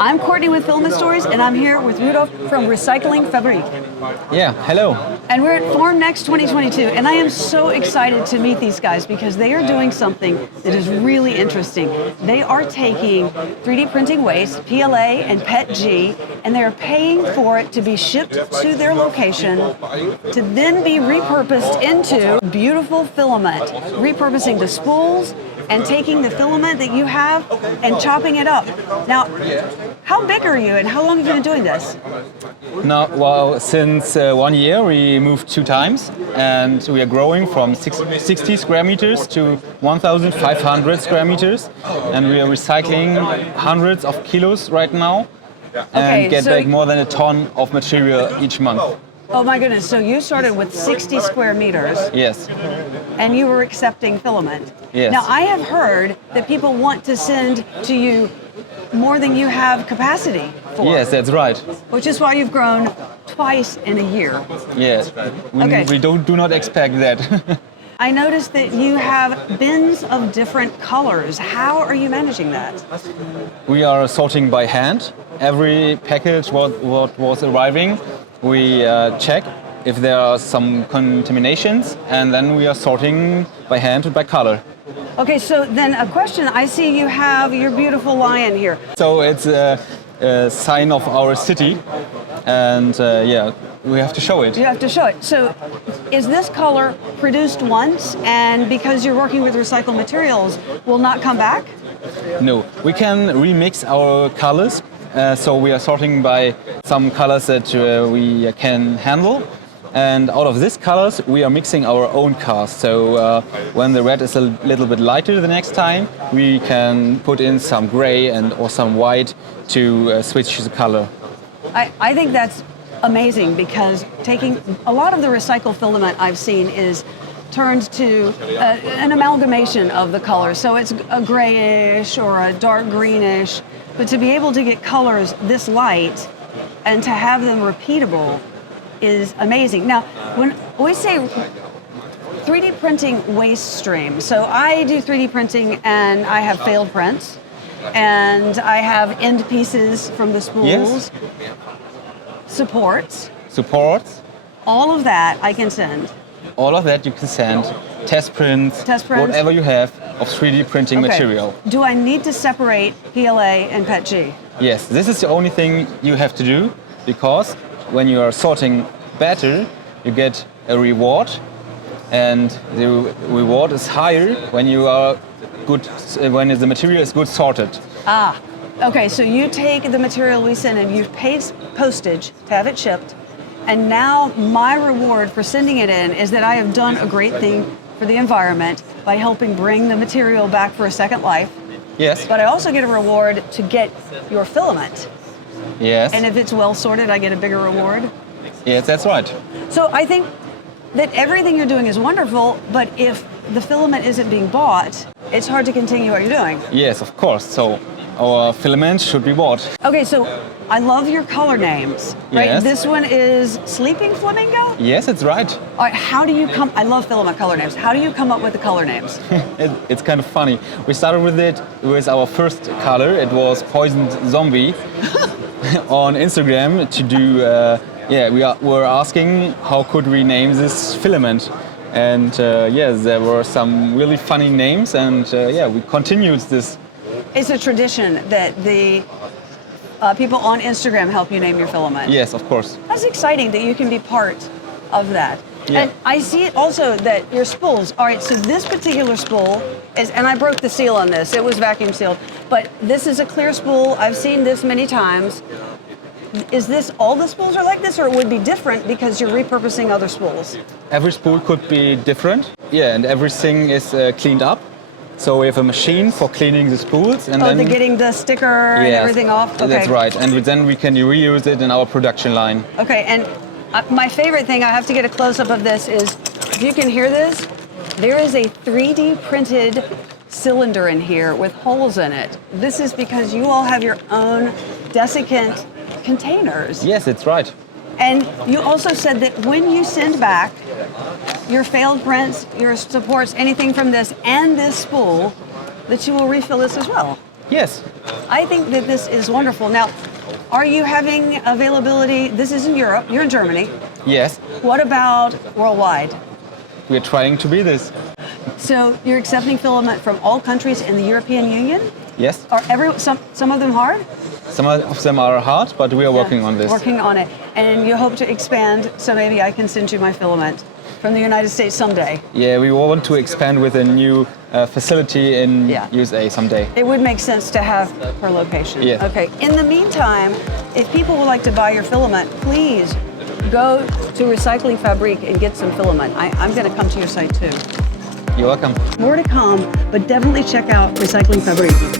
I'm Courtney with Filament Stories, and I'm here with Rudolf from Recycling Fabrique. Yeah, hello. And we're at Form Next 2022, and I am so excited to meet these guys because they are doing something that is really interesting. They are taking 3D printing waste, PLA and PET-G, and they're paying for it to be shipped to their location to then be repurposed into beautiful filament, repurposing the spools and taking the filament that you have and chopping it up. Now, how big are you and how long have you been doing this? Now, well, since 1 year we moved 2 times and we are growing from 60 square meters to 1,500 square meters, and we are recycling hundreds of kilos right now and get back more than a ton of material each month. Oh my goodness, so you started with 60 square meters. Yes. And you were accepting filament. Yes. Now I have heard that people want to send to you more than you have capacity for. Yes, that's right. Which is why you've grown twice in a year. Yes. We do not expect that. I noticed that you have bins of different colors. How are you managing that? We are sorting by hand. Every package what was arriving, we check if there are some contaminations, and then we are sorting by hand by color. Okay, so then a question. I see you have your beautiful lion here. So it's a sign of our city, and yeah, we have to show it. You have to show it. So is this color produced once, and because you're working with recycled materials, will not come back? No, we can remix our colors. So we are sorting by some colors that we can handle, and out of these colors we are mixing our own cast. So when the red is a little bit lighter the next time, we can put in some gray or some white to switch the color. I think that's amazing, because taking a lot of the recycled filament I've seen is turned to an amalgamation of the colors. So it's a grayish or a dark greenish. But to be able to get colors this light and to have them repeatable is amazing. Now, when we say 3D printing waste stream, so I do 3D printing and I have failed prints and I have end pieces from the spools, supports, all of that I can send. All of that you can send, test prints, whatever you have of 3D printing material. Do I need to separate PLA and PET-G? Yes, this is the only thing you have to do, because when you are sorting better, you get a reward, and the reward is higher when you are good, when the material is good sorted. Ah, okay, so you take the material we send and you've paid postage to have it shipped, and now my reward for sending it in is that I have done a great thing for the environment by helping bring the material back for a second life. Yes. But I also get a reward to get your filament. Yes. And if it's well sorted, I get a bigger reward. Yes, that's right. So I think that everything you're doing is wonderful, but if the filament isn't being bought, it's hard to continue what you're doing. Yes, of course. So our filament should be bought. Okay, so I love your color names, right? Yes. This one is Sleeping Flamingo? Yes, it's right. All right, how do you I love filament color names. How do you come up with the color names? It's kind of funny. We started with it with our first color. It was Poisoned Zombie on Instagram to do, we're asking how could we name this filament. And yes, there were some really funny names, and we continued this. It's a tradition that the people on Instagram help you name your filament. Yes, of course. That's exciting that you can be part of that. Yeah. And I see it also that your spools, all right, so this particular spool is, and I broke the seal on this, it was vacuum sealed, but this is a clear spool. I've seen this many times. Is this all the spools are like this, or it would be different because you're repurposing other spools? Every spool could be different. Yeah, and everything is cleaned up. So we have a machine for cleaning the spools, and then getting the sticker and everything off. Okay. That's right, and then we can reuse it in our production line. Okay, and my favorite thing, I have to get a close-up of this, is if you can hear this, there is a 3D printed cylinder in here with holes in it. This is because you all have your own desiccant containers. Yes, it's right. And you also said that when you send back your failed prints, your supports, anything from this and this spool, that you will refill this as well. Yes. I think that this is wonderful. Now, are you having availability? This is in Europe. You're in Germany. Yes. What about worldwide? We're trying to be this. So you're accepting filament from all countries in the European Union? Yes. Are some of them hard? Some of them are hard, but we are working on this. Working on it. And you hope to expand, so maybe I can send you my filament from the United States someday. Yeah, we want to expand with a new facility in USA someday. It would make sense to have per location. Yeah. Okay. In the meantime, if people would like to buy your filament, please go to Recycling Fabrique and get some filament. I'm going to come to your site too. You're welcome. More to come, but definitely check out Recycling Fabrique.